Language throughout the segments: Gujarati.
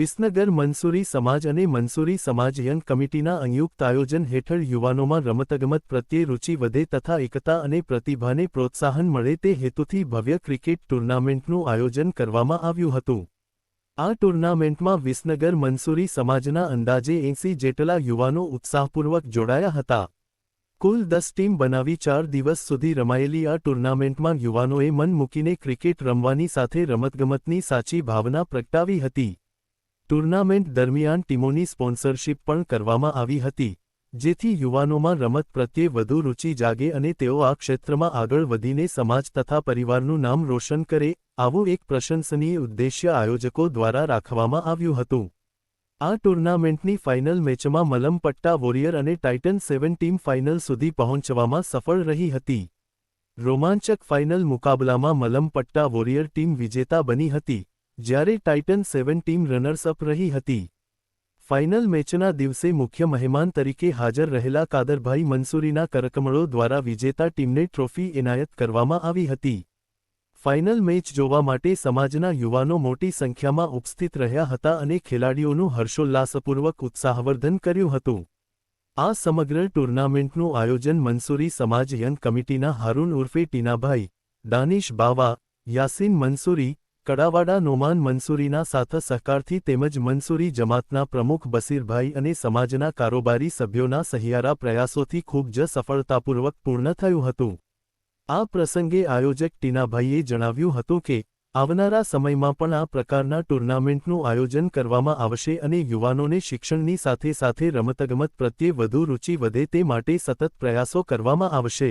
વિસનગર મંસૂરી સમાજ અને મંસૂરી સમાજ યંગ કમિટીના સંયુક્ત આયોજન હેઠળ યુવાનોમાં રમતગમત પ્રત્યે રુચિ વધે તથા એકતા અને પ્રતિભાને પ્રોત્સાહન મળે તે હેતુથી ભવ્ય ક્રિકેટ ટુર્નામેન્ટનું આયોજન કરવામાં આવ્યું હતું. આ ટુર્નામેન્ટમાં વિસનગર મંસૂરી સમાજના અંદાજે એંસી જેટલા યુવાનો ઉત્સાહપૂર્વક જોડાયા હતા. કુલ દસ ટીમ બનાવી ચાર દિવસ સુધી રમાયેલી આ ટુર્નામેન્ટમાં યુવાનોએ મન મૂકીને ક્રિકેટ રમવાની સાથે રમતગમતની સાચી ભાવના પ્રગટાવી હતી. ટુર્નામેન્ટ દરમિયાન ટીમોની સ્પોન્સરશિપ પણ કરવામાં આવી હતી, જેથી યુવાનોમાં રમત પ્રત્યે વધુ રુચિ જાગે અને તેઓ આ ક્ષેત્રમાં આગળ વધીને સમાજ તથા પરિવારનું નામ રોશન કરે, આવું એક પ્રશંસનીય ઉદ્દેશ્ય આયોજકો દ્વારા રાખવામાં આવ્યું હતું. આ ટુર્નામેન્ટની ફાઇનલ મેચમાં મલમપટ્ટા વોરિયર અને ટાઇટન સેવન ટીમ ફાઇનલ સુધી પહોંચવામાં સફળ રહી હતી. રોમાંચક ફાઇનલ મુકાબલામાં મલમપટ્ટા વોરિયર ટીમ વિજેતા બની હતી. જ્યારે Titan Seven team runners up રહી હતી. ફાઇનલ મેચના દિવસે મુખ્ય મહેમાન તરીકે હાજર રહેલા કાદરભાઈ મંસૂરીના કરકમળો દ્વારા વિજેતા ટીમને ટ્રોફી એનાયત કરવામાં આવી હતી. ફાઇનલ મેચ જોવા માટે સમાજના યુવાનો મોટી સંખ્યામાં ઉપસ્થિત રહ્યા હતા અને ખેલાડીઓનું હર્ષોલ્લાસપૂર્વક ઉત્સાહવર્ધન કર્યું હતું. આ સમગ્ર ટુર્નામેન્ટનું આયોજન મંસૂરી સમાજ યંગ કમિટીના હારૂન ઉર્ફે ટીનાભાઈ, દાનિશ બાવા, યાસીન મંસૂરી કડાવાડા નોમાન મંસૂરીના સાથ સહકારથી તેમજ મંસૂરી જમાતના પ્રમુખ બસીરભાઈ અને સમાજના કારોબારી સભ્યોના સહિયારા પ્રયાસોથી ખૂબ જ સફળતાપૂર્વક પૂર્ણ થયું હતું. આ પ્રસંગે આયોજક ટીનાભાઈએ જણાવ્યું હતું કે, આવનારા સમયમાં પણ આ પ્રકારના ટુર્નામેન્ટનું આયોજન કરવામાં આવશે અને યુવાનોને શિક્ષણની સાથે સાથે રમતગમત પ્રત્યે વધુ રુચિ વધે તે માટે સતત પ્રયાસો કરવામાં આવશે.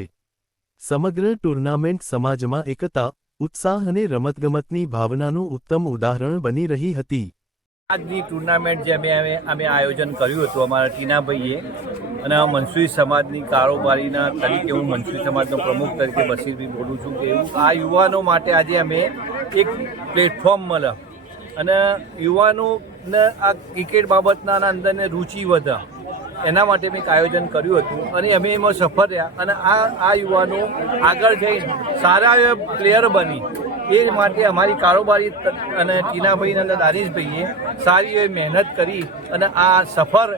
સમગ્ર ટુર્નામેન્ટ સમાજમાં એકતા ઉત્સાહ અને રમતગમતની ભાવનાનું ઉત્તમ ઉદાહરણ બની રહી હતી. આજની ટુર્નામેન્ટ જે અમે અમે આયોજન કર્યું હતું અમારા ટીનાભાઈએ, અને આ મનસુરી સમાજની કારોબારીના તરીકે હું મનસુરી સમાજનો પ્રમુખ તરીકે બશીરભાઈ બોલું છું કે આ યુવાનો માટે આજે અમે એક પ્લેટફોર્મ મળે, અને યુવાનોને આ ક્રિકેટ બાબતના અંદરને રુચિ વધે એના માટે મેં એક આયોજન કર્યું હતું અને અમે એમાં સફળ રહ્યા. અને આ આ યુવાનો આગળ જઈ સારા પ્લેયર બની. એ માટે અમારી કારોબારી અને ટીનાભાઈ અને દાનિશભાઈએ સારી એવી મહેનત કરી અને આ સફર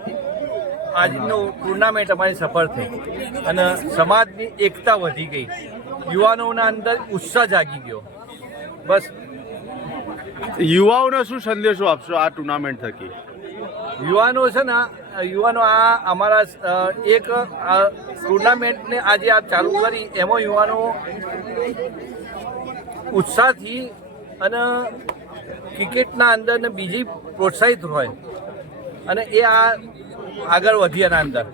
આજનું ટુર્નામેન્ટ અમારી સફળ થઈ. અને સમાજની એકતા વધી ગઈ. યુવાનોના અંદર ઉત્સાહ જાગી ગયો. બસ. યુવાઓને શું સંદેશો આપશો આ ટુર્નામેન્ટ થકી? યુવાનો છે ને યુવાનો આ અમારા એક ટુર્નામેન્ટને આજે આ ચાલુ કરી, એમાં યુવાનો ઉત્સાહથી અને ક્રિકેટના અંદર ને બીજી પ્રોત્સાહિત હોય. અને એ આ આગળ વધી એના અંદર.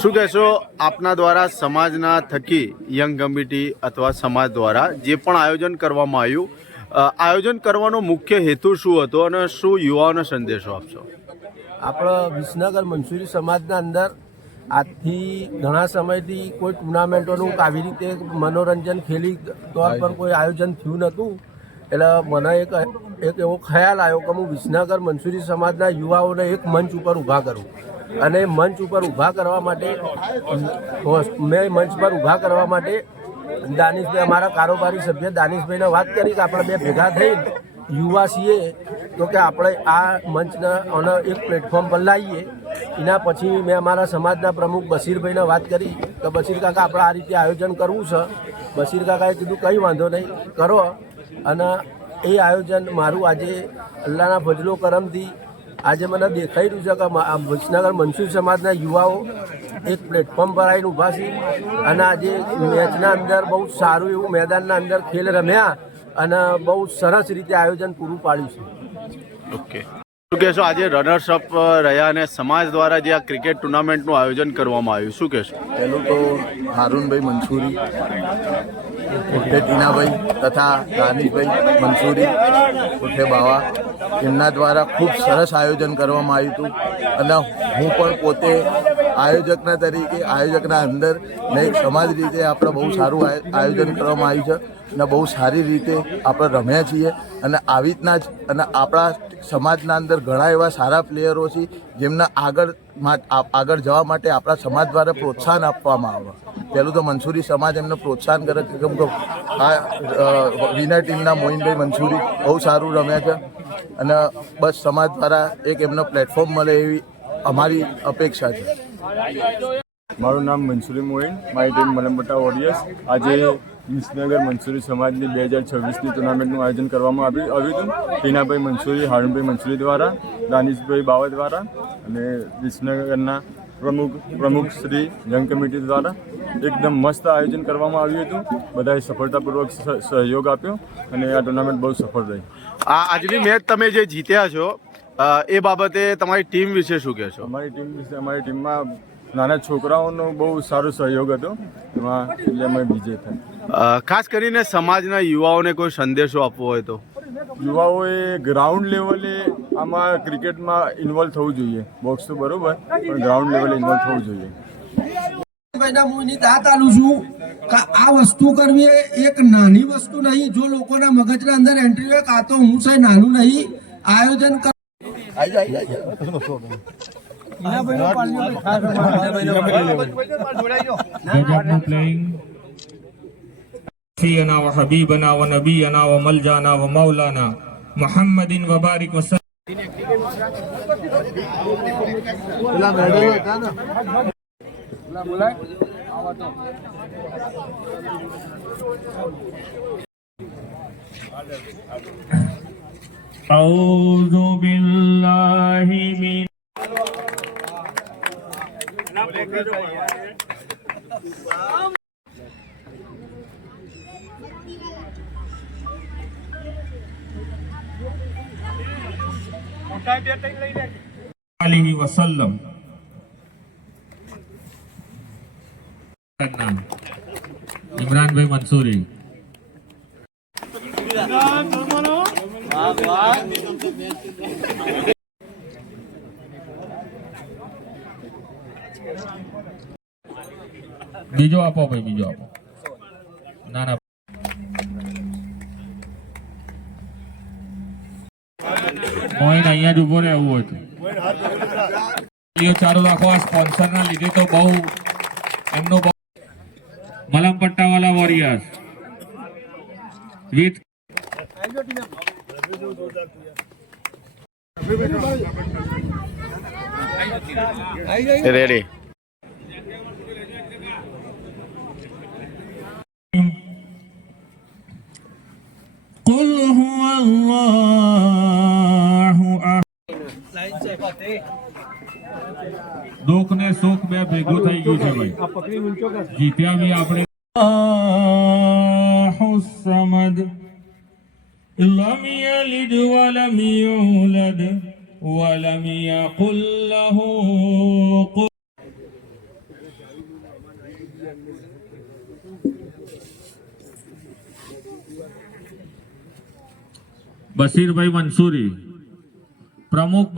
શું કહેશો? આપના દ્વારા સમાજના થકી, યંગ કમિટી અથવા સમાજ દ્વારા જે પણ આયોજન કરવામાં આવ્યું આયોજન કરવાનો મુખ્ય હેતુ શું હતો અને શું યુવાઓને સંદેશો આપશો? આપણો વિસનગર મંસૂરી સમાજના અંદર આજથી ઘણા સમયથી કોઈ ટુર્નામેન્ટોનું આવી રીતે મનોરંજન ખેલી તોર પર કોઈ આયોજન થયું નહોતું. એટલે મને એક એક એવો ખ્યાલ આવ્યો કે હું વિસનગર મંસૂરી સમાજના યુવાઓને એક મંચ ઉપર ઊભા કરું. અને મંચ ઉપર ઊભા કરવા માટે, મેં મંચ પર ઊભા કરવા માટે દાનિશભાઈ, અમારા કારોબારી સભ્ય દાનિશભાઈને વાત કરી કે આપણે બે ભેગા થઈને યુવા છીએ, તો કે આપણે આ મંચના અને એક પ્લેટફોર્મ પર લાવીએ એના પછી મેં અમારા સમાજના પ્રમુખ બશીરભાઈને વાત કરી કે બશીર કાકા, આપણે આ રીતે આયોજન કરવું છે. બશીર કાકાએ કીધું, કંઈ વાંધો નહીં, કરો. અને એ આયોજન મારું આજે અલ્લાહના ફજલો કરમથી આજે મને દેખાઈ રહ્યું છે કે આ વિસનગર મનસુર સમાજના યુવાઓ એક પ્લેટફોર્મ પર આવીને ઊભા છે. અને આજે મેચના અંદર બહુ સારું એવું મેદાનના અંદર ખેલ રમ્યા. અને બહુ સરસ રીતે આયોજન પૂરું પાડ્યું છે. ઓકે. શું કહેશો? આજે રનર્સ અપ રહ્યા અને સમાજ દ્વારા જે આ ક્રિકેટ ટુર્નામેન્ટનું આયોજન કરવામાં આવ્યું શું કહેશો? પહેલું તો હારૂનભાઈ મંસૂરી ઉઠે ટીનાભાઈ તથા દાનિશભાઈ મંસૂરી ઉઠે બાવા એમના દ્વારા ખૂબ સરસ આયોજન કરવામાં આવ્યું હતું. અને હું પણ પોતે આયોજકના તરીકે, આયોજકના અંદર ને સમાજ રીતે આપણે બહુ સારું આય- આયોજન કરવામાં આવ્યું છે અને બહુ સારી રીતે આપણે રમ્યા છીએ અને આવી રીતના જ અને આપણા સમાજના અંદર ઘણા એવા સારા પ્લેયરો છે જેમને આગળ આગળ જવા માટે આપણા સમાજ દ્વારા પ્રોત્સાહન આપવામાં આવે. પહેલું તો મંસૂરી સમાજ એમને પ્રોત્સાહન કરે છે કેમ કે આ વિનર ટીમના મોહિનભાઈ મંસૂરી બહુ સારું રમ્યા છે અને બસ સમાજ દ્વારા એક એમનો પ્લેટફોર્મ મળે એવી અમારી અપેક્ષા છે. મારું નામ મનસુરી મોઇન મારી ટીમ મલમપટ્ટા વોરિયર્સ. આજે વિસનગર મંસૂરી સમાજની બે હજાર છવ્વીસની ટુર્નામેન્ટનું આયોજન કરવામાં આવ્યું આવ્યું હતું. ટીનાભાઈ મંસૂરી, હારૂનભાઈ મંસૂરી દ્વારા, દાનિશભાઈ બાવા દ્વારા અને વિસનગરના પ્રમુખ પ્રમુખ શ્રી યંગ કમિટી દ્વારા એકદમ મસ્ત આયોજન કરવામાં આવ્યું હતું. બધાએ સફળતાપૂર્વક સહયોગ આપ્યો અને આ ટુર્નામેન્ટ બહુ સફળ રહી. આજની મેચ તમે જે જીત્યા છો એ બાબતે તમારી ટીમ વિશે શું કહેશો? અમારી ટીમ વિશે અમારી ટીમમાં નાના છોકરાઓનો બહુ સારો સહયોગ હતો. એમાં એટલે અમે વિજય થયા. ખાસ કરીને સમાજના યુવાઓને કોઈ સંદેશો આપવો હોય તો? યુવાઓએ ગ્રાઉન્ડ લેવલે આમાં ક્રિકેટમાં ઇન્વોલ્વ થવું જોઈએ. બોક્સ તો બરોબર પણ ગ્રાઉન્ડ લેવલે ઇન્વોલ્વ થવું જોઈએ. ભાઈના હું એની દાંત આલું છું કે આ વસ્તુ કરવી એ એક નાની વસ્તુ નહીં. જો લોકોના મગજના અંદર એન્ટ્રી હોય કાં તો હું છે નાનું નહીં. આયોજન કર Gajatnu playing. سيدنا وحبيبنا ونبينا وملجانا ومولانا محمد وبارك وسلم أعوذ بالله من عليه وسلم નામ ઇમરાનભાઈ મંસૂરી બીજો આપો ભાઈ, બીજો આપો. ના ના મોઈન અહીંયા જ ઊભો રહે એવું હતું ચાલુ રાખો, આ સ્પોન્સર ના લીધે તો બહુ એમનો બહુ મલમ પટ્ટાવાલા વોરિયર્સ વિથ રેડી قل هو الله أحد દુઃખ ને સુખ બે ભેગું થઈ ગયું છે ભાઈ જીત્યા બી આપણે لم يلد ولم يولد ولم يقل له كفوا બશીરભાઈ મંસૂરી પ્રમુખ